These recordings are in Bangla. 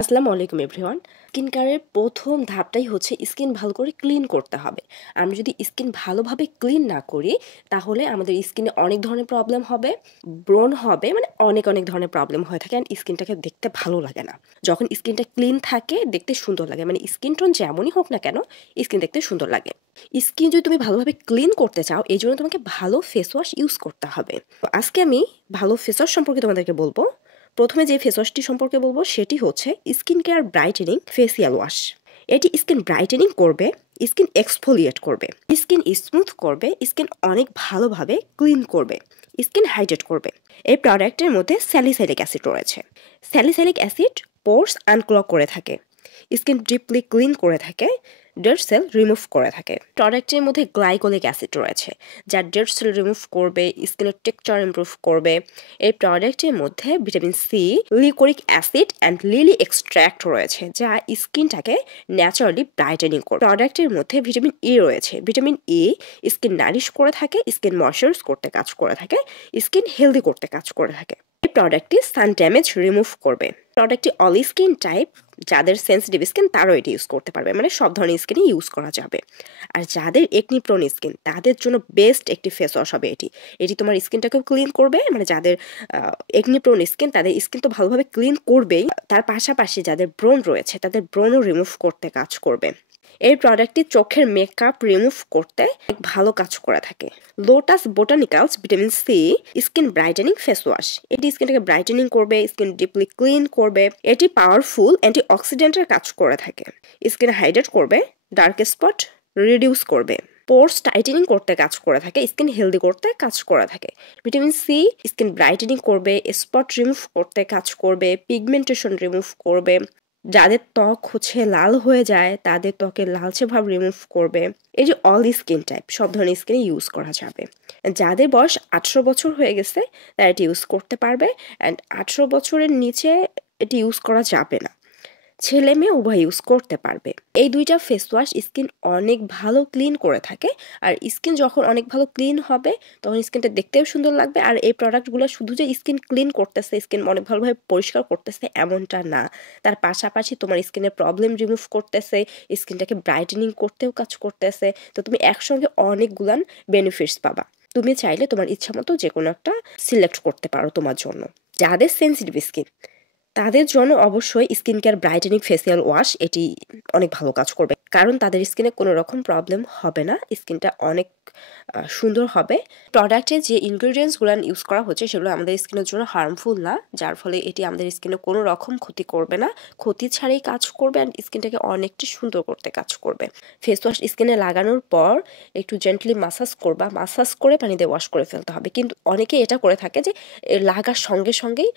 আসসালামু আলাইকুম এভরিওয়ান। স্কিন কেয়ারের প্রথম ধাপটাই হচ্ছে স্কিন ভালো করে ক্লিন করতে হবে। আমরা যদি স্কিন ভালোভাবে ক্লিন না করি তাহলে আমাদের স্কিনে অনেক ধরনের প্রবলেম হবে, ব্রণ হবে, মানে অনেক ধরনের প্রবলেম হয়ে থাকে অ্যান্ড স্কিনটাকে দেখতে ভালো লাগে না। যখন স্কিনটা ক্লিন থাকে দেখতে সুন্দর লাগে, মানে স্কিন টোন যেমনই হোক না কেন স্কিন দেখতে সুন্দর লাগে। স্কিন যদি তুমি ভালোভাবে ক্লিন করতে চাও এই জন্য তোমাকে ভালো ফেস ওয়াশ ইউজ করতে হবে। তো আজকে আমি ভালো ফেস ওয়াশ সম্পর্কে তোমাদেরকে বলবো। প্রথমে যে ফেস ওয়াশটি সম্পর্কে বলবো সেটি হচ্ছে skin care brightening facial wash. এটি স্কিন ব্রাইটেনিং করবে, স্কিন এক্সফোলিয়েট করবে, স্কিন স্মুথ করবে, স্কিন অনেক ভালোভাবে ক্লিন করবে, স্কিন হাইড্রেট করবে। এই প্রোডাক্টের মধ্যে স্যালিসাইলিক অ্যাসিড রয়েছে। স্যালিসাইলিক অ্যাসিড পোর্স আনক্লগ করে থাকে, স্কিন ডিপলি ক্লিন করে থাকে, ডেড সেল রিমুভ করে থাকে। প্রোডাক্টের মধ্যে গ্লাইকোলিক অ্যাসিড রয়েছে যা ডেড সেল রিমুভ করবে, স্কিনের টেক্সচার ইমপ্রুভ করবে। এই প্রোডাক্টের মধ্যে vitamin C, liquorice acid and lily extract রয়েছে যা স্কিনটাকে ন্যাচারালি ব্রাইটেনিং করবে। প্রোডাক্টের মধ্যে ভিটামিন ই রয়েছে। ভিটামিন ই স্কিন নারিশ করে থাকে, স্কিন ময়শ্চারাইজ করতে কাজ করে থাকে, স্কিন হেলদি করতে কাজ করে থাকে। এই প্রোডাক্টটি সান ড্যামেজ রিমুভ করবে। প্রোডাক্টটি অল স্কিন টাইপ, যাদের সেন্সিটিভ স্কিন তারাও এটি ইউজ করতে পারবে, মানে সব ধরনের স্কিনে ইউজ করা যাবে। আর যাদের একনি প্রোন স্কিন তাদের জন্য বেস্ট একটি ফেস ওয়াশ হবে এটি। এটি তোমার স্কিনটাকেও ক্লিন করবে, মানে যাদের একনি প্রোন স্কিন তাদের স্কিন তো ভালোভাবে ক্লিন করবেই, তার পাশাপাশি যাদের ব্রণ রয়েছে তাদের ব্রণও রিমুভ করতে কাজ করবে। এই প্রোডাক্টটি চোখের মেকআপ রিমুভ করতে ভালো কাজ করে থাকে। Lotus Botanicals vitamin C skin brightening face wash. এটি স্কিনটাকে ব্রাইটেনিং করবে, স্কিন ডিপলি ক্লিন করবে। এটি পাওয়ারফুল অ্যান্টি অক্সিডেন্টের কাজ করে থাকে। স্কিন হাইড্রেট করবে, ডার্ক স্পট রিডিউস করবে, পোর্স টাইটেনিং করতে কাজ করে থাকে, স্কিন হেলদি করতে কাজ করে থাকে। ভিটামিন সি স্কিন ব্রাইটেনিং করবে, স্পট রিমুভ করতে কাজ করবে, পিগমেন্টেশন রিমুভ করবে। যাদের ত্বক হচ্ছে লাল হয়ে যায় তাদের ত্বকের লালচে ভাব রিমুভ করবে। এই যে অল স্কিন টাইপ, সব ধরনের স্কিনে ইউজ করা যাবে। যাদের বয়স 18 বছর হয়ে গেছে তারা এটি ইউজ করতে পারবে, অ্যান্ড 18 বছরের নিচে এটি ইউজ করা যাবে না। ছেলে মেয়ে উভয় ইউজ করতে পারবে। এই দুইটা ফেস ওয়াশ স্কিন অনেক ভালো ক্লিন করে থাকে। আর স্কিন যখন অনেক ভালো ক্লিন হবে তখন স্কিনটা দেখতেও সুন্দর লাগবে। আর এই প্রোডাক্টগুলো শুধু যে স্কিন ক্লিন করতেছে, স্কিন অনেক ভালোভাবে পরিষ্কার করতেছে এমনটা না, তার পাশাপাশি তোমার স্কিনের প্রবলেম রিমুভ করতেছে, স্কিনটাকে ব্রাইটেনিং করতেও কাজ করতেছে। তো তুমি একসঙ্গে অনেকগুলান বেনিফিটস পাবা। তুমি চাইলে তোমার ইচ্ছা মতো যে কোনো একটা সিলেক্ট করতে পারো তোমার জন্য। যাদের সেন্সিটিভ স্কিন তাদের জন্য অবশ্যই skin care brightening facial wash এটি অনেক ভালো কাজ করবে, কারণ তাদের স্কিনে কোনো রকম প্রবলেম হবে না, স্কিনটা অনেক সুন্দর হবে। প্রোডাক্টে যে ইনগ্রিডিয়েন্টসগুলো ইউজ করা হচ্ছে সেগুলো আমাদের স্কিনের জন্য হার্মফুল না, যার ফলে এটি আমাদের স্কিনে কোনো রকম ক্ষতি করবে না, ক্ষতি ছাড়াই কাজ করবে অ্যান্ড স্কিনটাকে অনেকটা সুন্দর করতে কাজ করবে। ফেস ওয়াশ স্কিনে লাগানোর পর একটু জেন্টলি মাসাজ করবা, মাসাজ করে পানি দিয়ে ওয়াশ করে ফেলতে হবে। কিন্তু অনেকে এটা করে থাকে যে লাগার সঙ্গে সঙ্গেই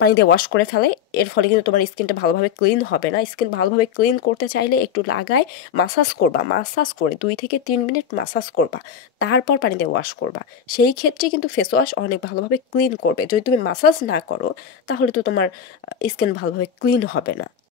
পানি দিয়ে ওয়াশ করে ফেলে, এর ফলে কিন্তু তোমার স্কিনটা ভালোভাবে ক্লিন হবে না। স্কিন ভালোভাবে ক্লিন করতে চাইলে একটু লাগায় মাসাজ করবা, মাসাজ করে 2 থেকে 3 মিনিট মাসাজ করবা, তারপর পানি দিয়ে ওয়াশ করবা। সেই ক্ষেত্রে কিন্তু ফেস ওয়াশ অনেক ভালোভাবে ক্লিন করবে। যদি তুমি মাসাজ না করো তাহলে তো তোমার স্কিন ভালোভাবে ক্লিন হবে না।